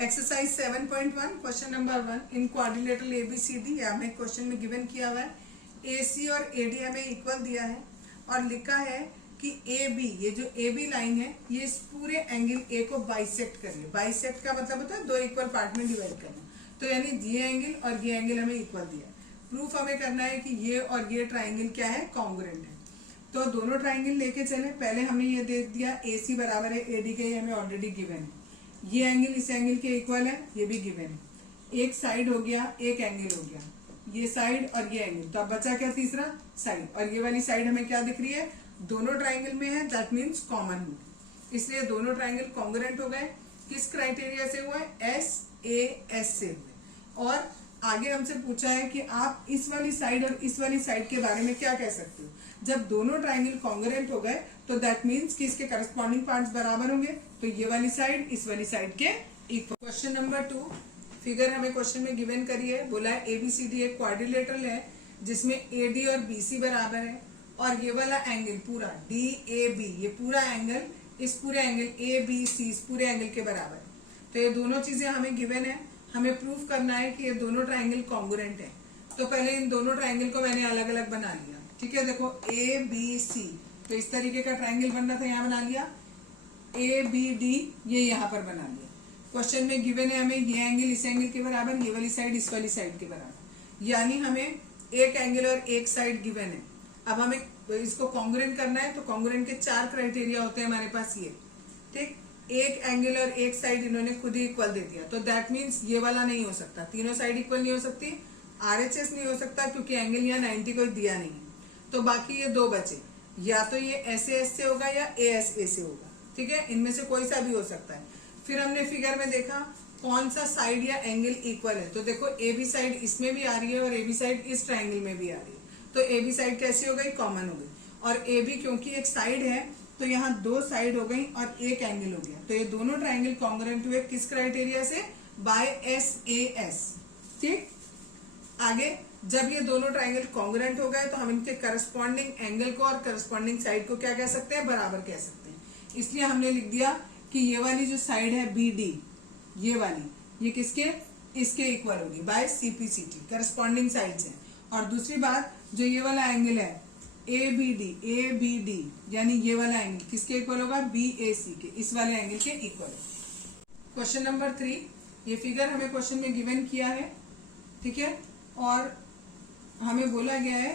Exercise 7.1 question number 1 in quadrilateral ABCD हमें question में given किया हुआ है एसी और एडी हमें इक्वल दिया है और लिखा है कि ए बी, ये जो ए बी लाइन है ये इस पूरे एंगल ए को बाइसेक्ट कर रही है। बाइसेक्ट का मतलब होता है दो इक्वल पार्ट में डिवाइड करना। तो यानी ये एंगल और ये एंगल हमें इक्वल दिया है। प्रूफ हमें करना है कि ये और ये ट्राइंगल क्या है, कॉन्ग्रुएंट है। तो दोनों ट्राइंगल लेके चले। पहले हमने ये देख दिया ए सी बराबर है ए डी के, ये हमें ऑलरेडी गिवन है। ये एंगल इस एंगल के इक्वल है, ये भी गिवन है। एक साइड हो गया, एक एंगल हो गया, ये साइड और ये एंगल। तो अब बचा क्या, तीसरा साइड। और ये वाली साइड हमें क्या दिख रही है, दोनों ट्राइंगल में है, दैट मीन्स कॉमन हो, इसलिए दोनों ट्राइंगल कॉन्ग्रुएंट हो गए। किस क्राइटेरिया से हुआ है, एस ए एस से हुए। और आगे हमसे पूछा है कि आप इस वाली साइड और इस वाली साइड के बारे में क्या कह सकते हो। जब दोनों ट्राइंगल कॉन्ग्रुएंट हो गए तो दैट मीन्स कि इसके करस्पॉन्डिंग पार्ट्स बराबर होंगे। तो ये वाली साइड इस वाली साइड के इक्वल। क्वेश्चन नंबर 2 फिगर हमें क्वेश्चन में गिवन करी है। बोला है एबीसीडी एक क्वाड्रिलेटरल है जिसमें एडी और बीसी बराबर है और ये वाला एंगल पूरा डी ए बी, ये पूरा एंगल इस पूरे एंगल ए बी सी इस पूरे एंगल के बराबर है। तो ये दोनों चीजें हमें गिवन है। हमें प्रूफ करना है कि ये दोनों ट्राइंगल कॉन्ग्रुएंट है। तो पहले इन दोनों ट्राइंगल को मैंने अलग अलग बना लिया। ठीक है, देखो ए बी सी, तो इस तरीके का ट्राइंगल बनना था, यहाँ बना लिया। ए बी डी, ये यहाँ पर बना लिया। क्वेश्चन में गिवन है हमें ये एंगल इस एंगल के बराबर, ये वाली साइड इस वाली साइड के बराबर, यानी हमें एक एंगल और एक साइड गिवन है। अब हमें इसको कॉन्ग्रुएंट करना है। तो कॉन्ग्रुएंट के 4 क्राइटेरिया होते हैं हमारे पास। ये ठीक, एक एंगल और एक साइड इन्होंने खुद ही इक्वल दे दिया। तो दैट मीन्स ये वाला नहीं हो सकता, तीनों साइड इक्वल नहीं हो सकती। आरएचएस नहीं हो सकता क्योंकि एंगल यहाँ 90 को दिया नहीं है। तो बाकी ये दो बचे, या तो ये ऐसे एस से होगा या ए एस ए से होगा। ठीक है, इनमें से कोई सा भी हो सकता है। फिर हमने फिगर में देखा कौन सा साइड या एंगल इक्वल है। तो देखो ए बी साइड इसमें भी आ रही है और ए बी साइड इस ट्राइंगल में भी आ रही है। तो ए बी साइड कैसी हो गई, कॉमन हो गई। और ए बी क्योंकि एक साइड है तो यहाँ दो साइड हो गई और एक एंगल हो गया। तो ये दोनों ट्राइंगल कॉन्ग्रुएंट हुए किस क्राइटेरिया से, बाय एस ए एस। ठीक, आगे जब ये दोनों ट्राइंगल कॉन्ग्रुएंट हो गए तो हम इनके करस्पॉन्डिंग एंगल को और करस्पॉन्डिंग साइड को क्या कह सकते हैं, बराबर कह सकते हैं। इसलिए हमने लिख दिया कि ये वाली जो साइड है बी डी, ये वाली, ये किसके, इसके इक्वल होगी बाय सीपीसीटी, करस्पॉन्डिंग साइड्स है। और दूसरी बात, जो ये वाला एंगल है ए बी डी, यानी ये वाला एंगल किसके इक्वल होगा, बी ए सी के, इस वाले एंगल के इक्वल है। क्वेश्चन नंबर 3, ये फिगर हमें क्वेश्चन में गिवन किया है। ठीक है, और हमें बोला गया है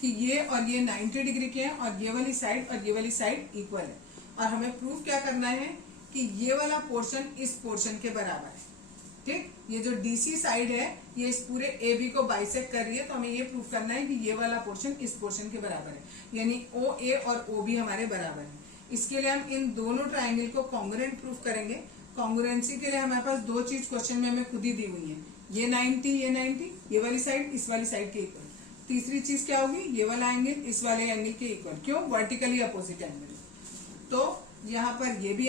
कि ये और ये 90 डिग्री के हैं और ये वाली साइड इक्वल है। और हमें प्रूफ क्या करना है कि ये वाला पोर्शन इस पोर्शन के बराबर है। ठीक, ये जो डीसी साइड है ये इस पूरे ए बी को बाइसेक्ट कर रही है। तो हमें ये प्रूफ करना है कि ये वाला पोर्शन इस पोर्शन के बराबर है, यानी ओ ए और ओ बी हमारे बराबर है। इसके लिए हम इन दोनों ट्राइंगल को कॉन्ग्रुएंट प्रूफ करेंगे। कॉन्ग्रुएंसी के लिए हमारे पास दो चीज क्वेश्चन में हमें खुद ही दी हुई है, ये 90, ये वाली साइड इस वाली साइड के इक्वल। तीसरी चीज क्या होगी, ये वाला एंगल इस वाले एंगल के इक्वल। क्यों, वर्टिकली अपोजिट एंगल। तो यहाँ पर ये भी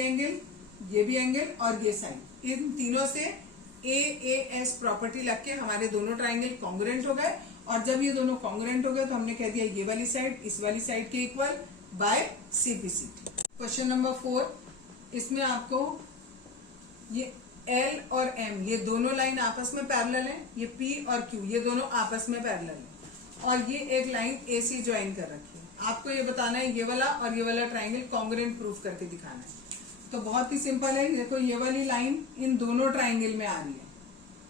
एंगल और ये साइड, इन तीनों से ए ए एस प्रॉपर्टी लग के हमारे दोनों ट्राइंगल कॉन्ग्रुएंट हो गए। और जब ये दोनों कॉन्ग्रुएंट हो गए तो हमने कह दिया ये वाली साइड इस वाली साइड के equal bye CPCT. Question number 4, इसमें आपको ये एल और एम, ये दोनों लाइन आपस में पैरेलल है। ये पी और क्यू, ये दोनों आपस में पैरेलल है। और ये एक लाइन ए सी ज्वाइन कर रखी है। आपको ये बताना है ये वाला और ये वाला ट्राइंगल कॉन्ग्रुएंट प्रूफ करके दिखाना है। तो बहुत ही सिंपल है। देखो ये वाली लाइन इन दोनों ट्राइंगल में आ रही है।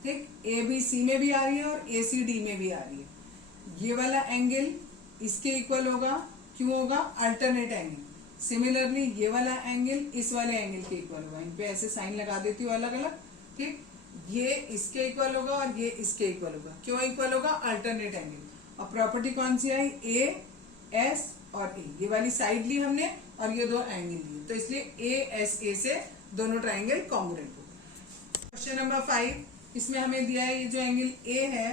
ठीक, ए बी सी में भी आ रही है और ए सी डी में भी आ रही है। ये वाला एंगल इसके इक्वल होगा, क्यों होगा, अल्टरनेट एंगल। सिमिलरली ये वाला एंगल इस वाले एंगल के इक्वल होगा। इन पे ऐसे साइन लगा देती हूँ अलग अलग। ठीक, ये इसके इक्वल होगा और ये इसके इक्वल होगा। क्यों इक्वल होगा, अल्टरनेट एंगल। और प्रॉपर्टी कौन सी आई, ए एस और ए, ये वाली साइड ली हमने और ये दो एंगल लिए, तो इसलिए ए एस ए से दोनों ट्राइंगल कॉन्ग्रुएंट हो गए। क्वेश्चन नंबर 5, इसमें हमें दिया है ये जो एंगल ए है,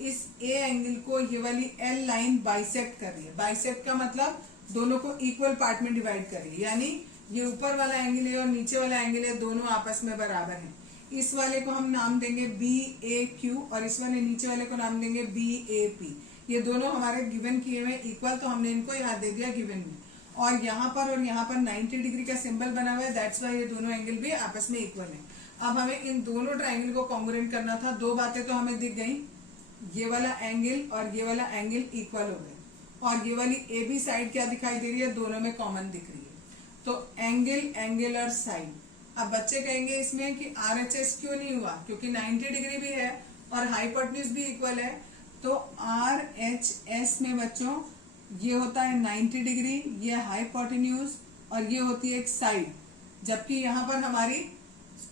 इस ए एंगल को ये वाली एल लाइन बाइसेक्ट कर रही है। बाइसेक्ट का मतलब दोनों को इक्वल पार्ट में डिवाइड कर रही है, यानी ये ऊपर वाला एंगल है और नीचे वाला एंगल है, दोनों आपस में बराबर है। इस वाले को हम नाम देंगे बी ए क्यू और इस वाले नीचे वाले को नाम देंगे बी ए पी। ये दोनों हमारे गिवन किए हुए इक्वल, तो हमने इनको यहाँ दे दिया गिवन में। और यहाँ पर 90 डिग्री का सिंबल बना हुआ है, दैट्स वाई ये दोनों एंगल भी आपस में इक्वल है। अब हमें इन दोनों ट्राइंगल को कॉन्ग्रुएंट करना था। दो बातें तो हमें दिख गई, ये वाला एंगल और ये वाला एंगल इक्वल हो गए, और ये वाली ए बी साइड क्या दिखाई दे रही है, दोनों में कॉमन दिख रही है। तो एंगल और साइड। अब बच्चे कहेंगे इसमें कि आर एच एस क्यों नहीं हुआ, क्योंकि 90 डिग्री भी है और हाइपोटेन्यूज भी इक्वल है। तो आर एच एस में बच्चों ये होता है 90 डिग्री, ये हाइपोटेन्यूज, और ये होती है एक साइड, जबकि यहाँ पर हमारी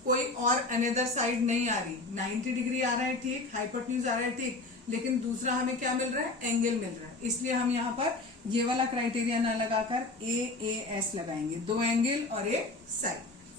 कोई और अनदर साइड नहीं आ रही। 90 डिग्री आ रहा है ठीक, हाइपोटेन्यूज आ रहा है ठीक, लेकिन दूसरा हमें क्या मिल रहा है, एंगल मिल रहा है। इसलिए हम यहाँ पर ये वाला क्राइटेरिया ना लगाकर ए एस लगाएंगे, दो एंगल और एक साइड।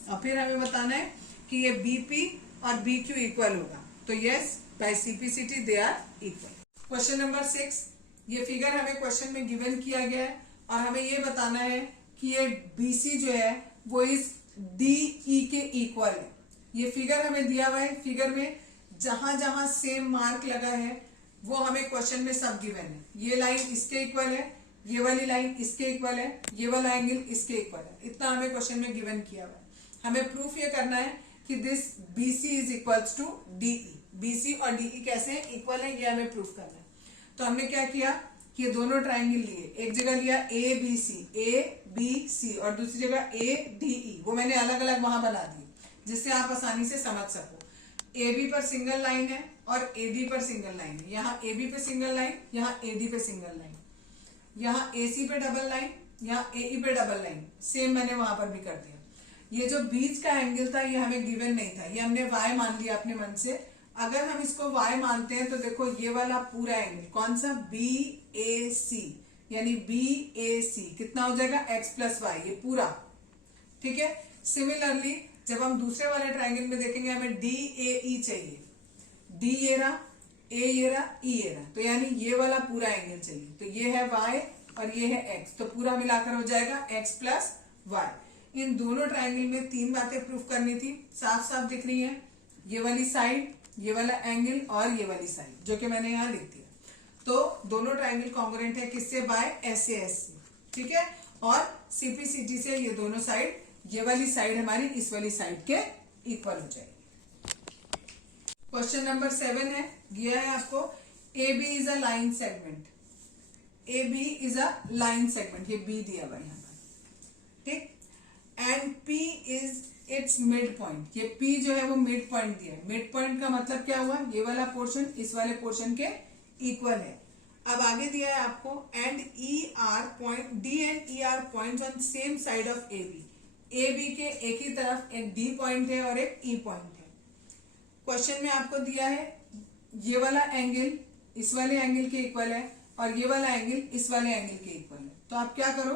और फिर हमें बताना है कि ये बीपी और बीक्यू इक्वल होगा। तो yes, by CPCT they are equal. Question number 6, ये फिगर हमें क्वेश्चन में गिवन किया गया है और हमें ये बताना है कि ये बीसी जो है वो इस डीई के इक्वल है। ये फिगर हमें दिया हुआ है, फिगर में जहां जहां सेम मार्क लगा है वो हमें क्वेश्चन में सब गिवन है। ये लाइन इसके इक्वल है, ये वाली लाइन इसके इक्वल है, ये वाला एंगल इसके इक्वल है। इतना हमें क्वेश्चन में गिवन किया हुआ है। हमें प्रूफ ये करना है कि this BC is equals to DE। BC और DE कैसे इक्वल है, ये हमें प्रूफ करना है। तो हमने क्या किया कि ये दोनों ट्राइंगल लिए, एक जगह लिया ABC और दूसरी जगह ADE, वो मैंने अलग अलग वहां बना दी जिससे आप आसानी से समझ सको। AB पर सिंगल लाइन है और AD पर सिंगल लाइन है। यहाँ AB पे सिंगल लाइन, यहाँ AD पे सिंगल लाइन, यहाँ AC पे डबल लाइन, यहाँ AE पे डबल लाइन, सेम मैंने वहां पर भी कर दिया। ये जो बीच का एंगल था ये हमें गिवन नहीं था, ये हमने y मान लिया अपने मन से। अगर हम इसको y मानते हैं तो देखो ये वाला पूरा एंगल कौन सा, BAC, यानी BAC कितना हो जाएगा, x प्लस वाई, ये पूरा। ठीक है। सिमिलरली जब हम दूसरे वाले ट्राइंगल में देखेंगे हमें DAE चाहिए, D ये रहा, A ये रहा, E ये रहा, तो यानी ये वाला पूरा एंगल चाहिए। तो ये है y और ये है x, तो पूरा मिलाकर हो जाएगा x प्लस वाई। इन दोनों ट्राइंगल में तीन बातें प्रूफ करनी थी, साफ साफ दिख रही है, ये वाली साइड, ये वाला एंगल और ये वाली साइड, जो कि मैंने यहाँ लिख दिया। तो दोनों ट्राइंगल कॉन्ग्रुएंट है किससे, बाय SAS से। ठीक है। और CPCT से ये दोनों साइड, ये वाली साइड हमारी इस वाली साइड के इक्वल हो जाएगी। क्वेश्चन नंबर 7 है, दिया है आपको AB is a line segment, AB is a line segment, ये B दिया हुआ है यहाँ पर। ठीक। And P is it's mid point, ये P जो है वो मिड पॉइंट दिया है। मिड पॉइंट का मतलब क्या हुआ, ये वाला पोर्शन इस वाले पोर्शन के इक्वल है। अब आगे दिया है आपको and ER point, D and ER point on same side of AB। AB के एक ही तरफ एक D पॉइंट है और एक E पॉइंट है। क्वेश्चन में आपको दिया है ये वाला एंगल इस वाले एंगल के इक्वल है और ये वाला एंगल इस वाले एंगल के इक्वल है। तो आप क्या करो,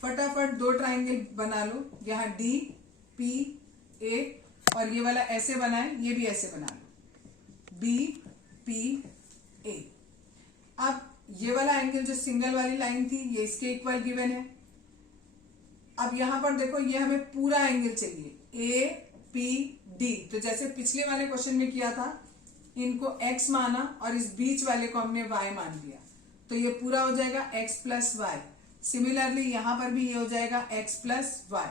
फटाफट दो ट्राइंगल बना लो, यहाँ DPA और ये वाला ऐसे बनाए, ये भी ऐसे बना लो, BPA। अब ये वाला एंगल जो सिंगल वाली लाइन थी ये इसके इक्वल गिवन है। अब यहां पर देखो ये हमें पूरा एंगल चाहिए APD, तो जैसे पिछले वाले क्वेश्चन में किया था, इनको x माना और इस बीच वाले को हमने y मान लिया, तो ये पूरा हो जाएगा x प्लस वाई। सिमिलरली यहां पर भी ये हो जाएगा x प्लस वाई।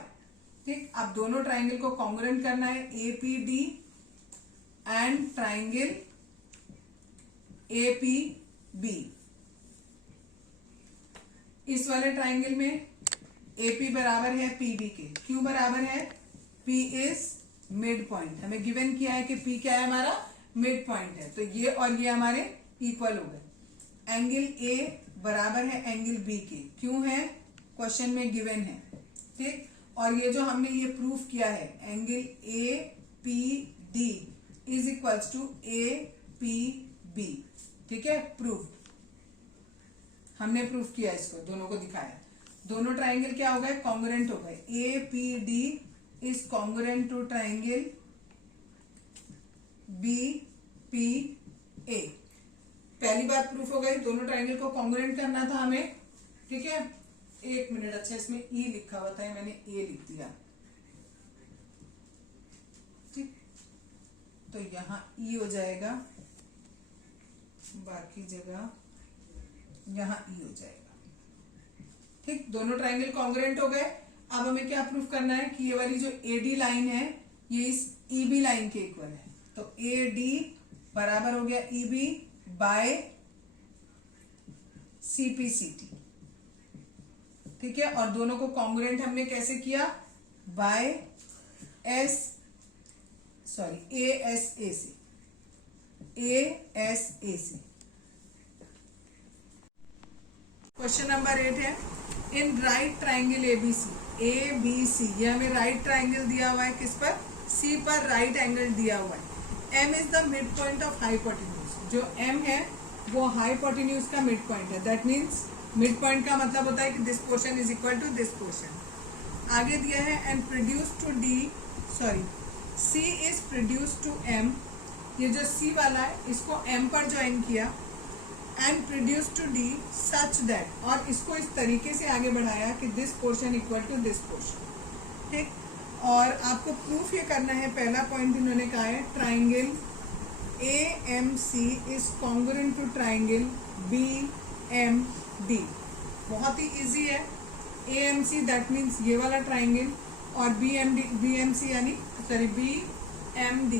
ठीक। अब दोनों ट्राइंगल को कॉन्ग्रुएंट करना है, APD एंड ट्राइंगल APB। इस वाले ट्राइंगल में AP बराबर है PB के, क्यों बराबर है, P इज मिड पॉइंट, हमें गिवन किया है कि P क्या है, हमारा मिड पॉइंट है, तो ये और ये हमारे इक्वल हो गए। एंगल A बराबर है एंगल B के, क्यों है, क्वेश्चन में गिवन है। ठीक। और ये जो हमने ये प्रूफ किया है angle APD is equals to APB। ठीक है, प्रूफ हमने प्रूफ किया, इसको दोनों को दिखाया, दोनों ट्राइंगल क्या हो गए, कॉन्ग्रुएंट हो गए। APD is congruent to triangle BPA। पहली बात प्रूफ हो गई, दोनों ट्राइंगल को कॉन्ग्रुएंट करना था हमें। ठीक है, एक मिनट, अच्छा इसमें E लिखा हुआ था, मैंने A लिख दिया। ठीक, तो यहाँ E हो जाएगा, बाकी जगह यहाँ E हो जाएगा। ठीक, दोनों ट्राइंगल कॉन्ग्रुएंट हो गए। अब हमें क्या प्रूफ करना है कि ये वाली जो AD लाइन है ये इस EB लाइन के इक्वल है, तो AD बराबर हो गया EB बाय CPCT, ठीक है। और दोनों को कॉन्ग्रुएंट हमने कैसे किया, बाय ASAC। क्वेश्चन नंबर 8 है, इन राइट ट्राइंगल ABC, ये हमें राइट ट्राइंगल दिया हुआ है, किस पर, C पर राइट एंगल दिया हुआ है। M is the midpoint of hypotenuse, जो M है वो हाइपोटेन्यूज का मिड पॉइंट है। दैट मीन्स मिड पॉइंट का मतलब होता है कि this portion is equal to this portion. आगे दिया है and produce to C is produce to M, ये जो C वाला है इसको M पर ज्वाइन किया, and produce to D such that, और इसको इस तरीके से आगे बढ़ाया कि this portion equal to this portion, ठीक। और आपको प्रूफ ये करना है, पहला पॉइंट इन्होंने कहा है triangle AMC is congruent to triangle BMD। बहुत ही इजी है। AMC दैट मीन्स ये वाला ट्राइंगल, और BMC यानी BMD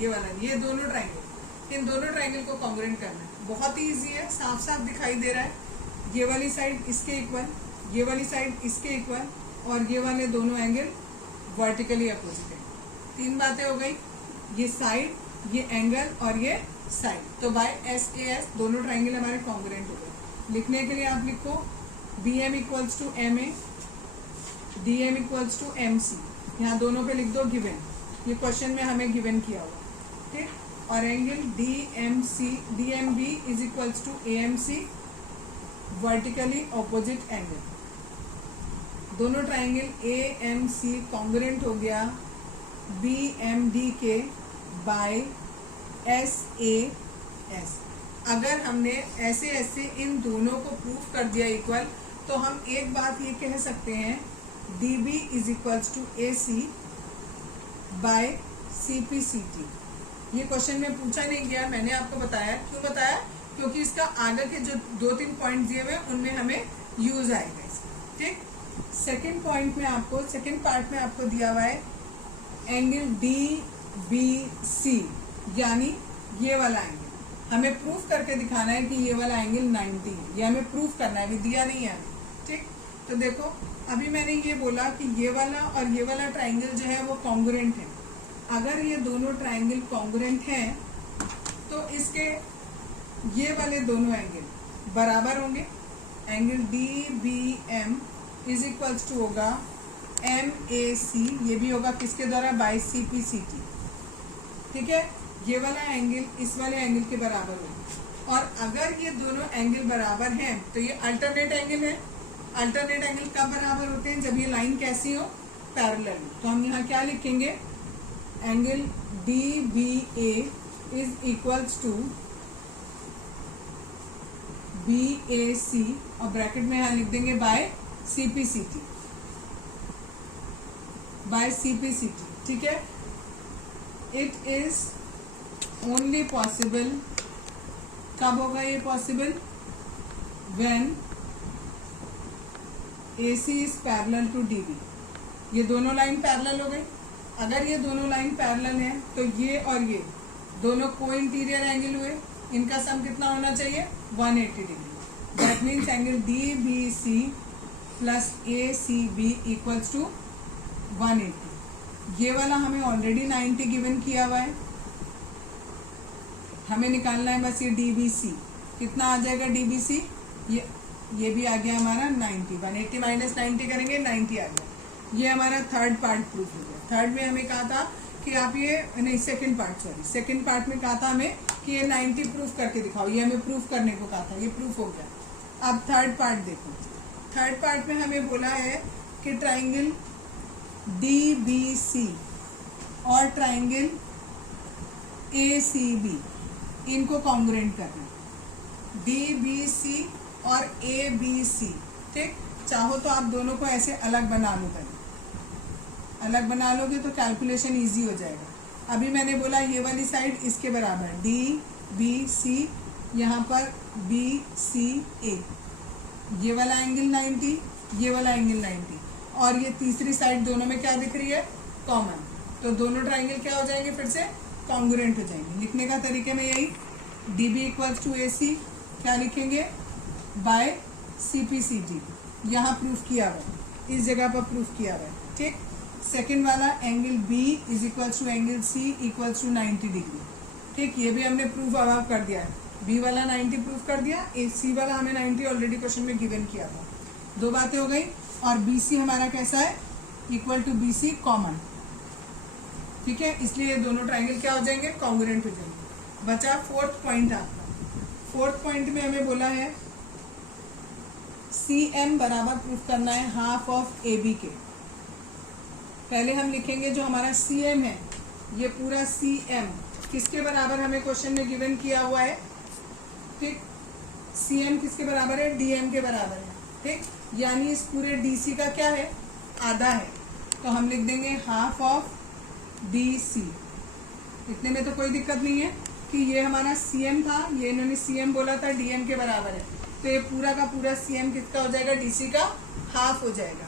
ये वाला, ये दोनों ट्राइंगल, इन दोनों ट्राइंगल को कॉन्ग्रुएंट करना है। बहुत ही इजी है, साफ साफ दिखाई दे रहा है। ये वाली साइड इसके इक्वल, ये वाली साइड इसके इक्वल, और ये वाले दोनों एंगल वर्टिकली अपोजिट है। तीन बातें हो गई, ये साइड, ये एंगल और ये साइड। तो बाय SAS दोनों ट्राइंगल हमारे कॉन्ग्रुएंट हो गए। लिखने के लिए आप लिखो BM equals to MA, DM equals to MC, यहाँ दोनों पे लिख दो गिवन, ये क्वेश्चन में हमें गिवन किया हुआ, ठीक। और angle DMB is equals to AMC, vertically opposite angle. दोनों ट्राइंगल AMC कॉन्ग्रुएंट हो गया BMD के बाय SAS। अगर हमने ऐसे इन दोनों को प्रूफ कर दिया इक्वल, तो हम एक बात ये कह सकते हैं DB is equals to AC by CPCT। ये क्वेश्चन में पूछा नहीं गया, मैंने आपको बताया। क्यों बताया, क्योंकि इसका आगे के जो 2-3 पॉइंट दिए हुए उनमें हमें यूज आएगा इसका, ठीक। सेकंड पार्ट में आपको दिया हुआ है एंगल DBC, यानी ये वाला एंगल हमें प्रूफ करके दिखाना है कि ये वाला एंगल 90 है, ये हमें प्रूफ करना है, अभी दिया नहीं है, ठीक। तो देखो अभी मैंने ये बोला कि ये वाला और ये वाला ट्राइंगल जो है वो कॉन्ग्रुएंट है। अगर ये दोनों ट्राइंगल कॉन्ग्रुएंट हैं तो इसके ये वाले दोनों एंगल बराबर होंगे। Angle DBM is equals to होगा MAC, ये भी होगा किसके द्वारा, बाय CPCT, ठीक है। ये वाला एंगल इस वाले एंगल के बराबर होगा। और अगर ये दोनों एंगल बराबर हैं तो ये अल्टरनेट एंगल है। अल्टरनेट एंगल कब बराबर होते हैं, जब ये लाइन कैसी हो, पैरेलल। तो हम यहाँ क्या लिखेंगे, angle DBA is equals to BAC, और ब्रैकेट में यहाँ लिख देंगे बाय CPCT, ठीक है। इट इज ओनली पॉसिबल, कब होगा ये possible, when AC is parallel to DB। ये दोनों लाइन पैरेलल हो गई। अगर ये दोनों लाइन पैरेलल हैं तो ये और ये दोनों को इंटीरियर एंगल हुए, इनका सम कितना होना चाहिए, 180 degree. That means angle DBC plus ACB equals to 180। ये वाला हमें ऑलरेडी 90 गिवन किया हुआ है, हमें निकालना है बस ये DBC। कितना आ जाएगा DBC, ये भी आ गया हमारा 90, 180 माइनस 90 करेंगे 90 आ गया। ये हमारा थर्ड पार्ट प्रूफ हो गया। थर्ड में हमें कहा था कि आप ये नहीं, सेकंड पार्ट में कहा था हमें कि ये 90 प्रूफ करके दिखाओ, ये हमें प्रूफ करने को कहा था, ये प्रूफ हो गया। अब थर्ड पार्ट देखो। थर्ड पार्ट में हमें बोला है कि ट्राइंगल DBC और ट्राइंगल ACB इनको कॉन्ग्रुएंट करना है, DBC और ABC, ठीक। चाहो तो आप दोनों को ऐसे अलग बना लो, अलग बना लोगे तो कैलकुलेशन इजी हो जाएगा। अभी मैंने बोला ये वाली साइड इसके बराबर DBC, यहाँ पर BCA, ये वाला एंगल 90, ये वाला एंगल 90, और ये तीसरी साइड दोनों में क्या दिख रही है, कॉमन, तो दोनों ट्राइंगल क्या हो जाएंगे, फिर से कॉन्ग्रुएंट हो जाएंगे। लिखने का तरीके में यही, DB इक्वल्स टू AC क्या लिखेंगे, बाय CPCT। यहाँ प्रूफ किया हुआ है, इस जगह पर प्रूफ किया हुआ है, ठीक। सेकंड वाला angle B is equals to angle C equals to 90 degree, ठीक। ये भी हमने प्रूफ अब कर दिया है, B वाला 90 प्रूफ कर दिया, C वाला हमें 90 ऑलरेडी क्वेश्चन में गिवन किया था। दो बातें हो गई। और BC हमारा कैसा है, इक्वल टू BC कॉमन, ठीक है, इसलिए ये दोनों ट्राइंगल क्या हो जाएंगे, कॉन्ग्रुएंट हो जाएंगे। बचा फोर्थ पॉइंट आपका। फोर्थ पॉइंट में हमें बोला है CM बराबर प्रूफ करना है हाफ ऑफ AB के। पहले हम लिखेंगे जो हमारा CM है, ये पूरा CM किसके बराबर हमें क्वेश्चन में गिवन किया हुआ है, ठीक। CM किसके बराबर है, DM के बराबर है, ठीक। यानी इस पूरे DC का क्या है, आधा है, तो हम लिख देंगे हाफ ऑफ DC। इतने में तो कोई दिक्कत नहीं है कि ये हमारा CM था, ये इन्होंने CM बोला था, DM के बराबर है, तो ये पूरा का पूरा CM किसका हो जाएगा, DC का हाफ हो जाएगा।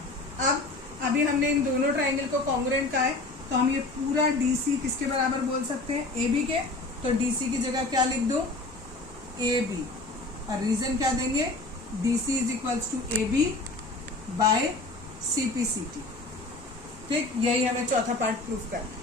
अब अभी हमने इन दोनों ट्राइंगल को कॉन्ग्रुएंट कहा है, तो हम ये पूरा DC किसके बराबर बोल सकते हैं, AB के। तो DC की जगह क्या लिख दो, AB, और रीजन क्या देंगे, DC is equals to AB by CPCT, ठीक। यही हमें चौथा पार्ट प्रूफ करना है।